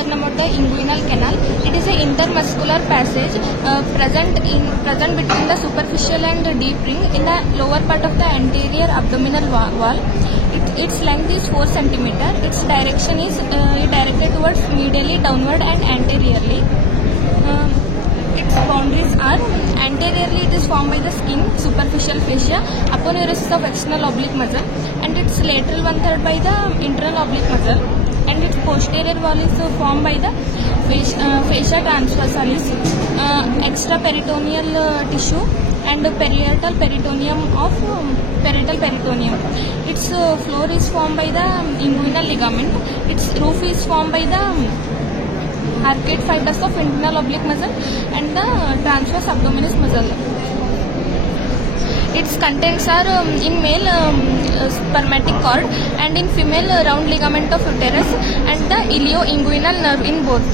learn about the inguinal canal. It is an intermuscular passage present between the superficial and deep ring in the lower part of the anterior abdominal wall. Its length is 4 cm. Its direction is directed towards medially, downward, and anteriorly. Its boundaries are anteriorly it is formed by the skin, superficial fascia, aponeurosis of external oblique muscle, and its lateral 1/3 by the internal oblique muscle, and its posterior wall is formed by the fascia transversalis, extraperitoneal tissue, and parietal peritoneum of parietal peritoneum. Its floor is formed by the inguinal ligament. Its roof is formed by the arcade fibers of internal oblique muscle and the transverse abdominis muscle. Its contents are in male spermatic cord, and in female round ligament of uterus and the ilioinguinal nerve in both.